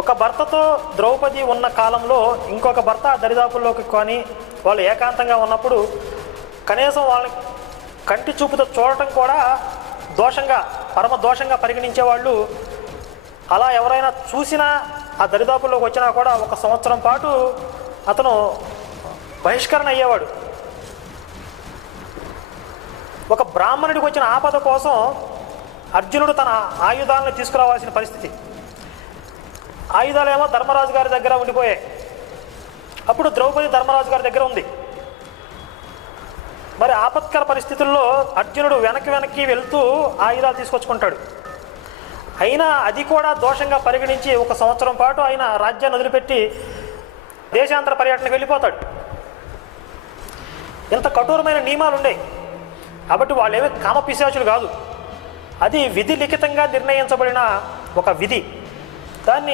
ఒక భర్తతో ద్రౌపది ఉన్న కాలంలో ఇంకొక భర్త దరిదాపుల్లోకి కొని వాళ్ళు ఏకాంతంగా ఉన్నప్పుడు కనీసం వాళ్ళని కంటి చూపుతో చూడటం కూడా దోషంగా, పరమ దోషంగా పరిగణించేవాళ్ళు. అలా ఎవరైనా చూసినా ఆ దరిదాపుల్లోకి వచ్చినా కూడా 1 సంవత్సరం పాటు అతను బహిష్కరణ అయ్యేవాడు. ఒక బ్రాహ్మణుడికి వచ్చిన ఆపద కోసం అర్జునుడు తన ఆయుధాలను తీసుకురావాల్సిన పరిస్థితి. ఆయుధాలేమో ధర్మరాజు గారి దగ్గర ఉండిపోయాయి. అప్పుడు ద్రౌపది ధర్మరాజు గారి దగ్గర ఉంది. మరి ఆపత్కర పరిస్థితుల్లో అర్జునుడు వెనక్కి వెళ్తూ ఆయుధాలు తీసుకొచ్చుకుంటాడు. అయినా అది కూడా దోషంగా పరిగణించి 1 సంవత్సరం పాటు ఆయన రాజ్యాన్ని వదిలిపెట్టి దేశాంతర పర్యటనకు వెళ్ళిపోతాడు. ఇంత కఠోరమైన నియమాలు ఉన్నాయి. కాబట్టి వాళ్ళేమీ కామపిశాచులు కాదు. అది విధి లిఖితంగా నిర్ణయించబడిన ఒక విధి. దాన్ని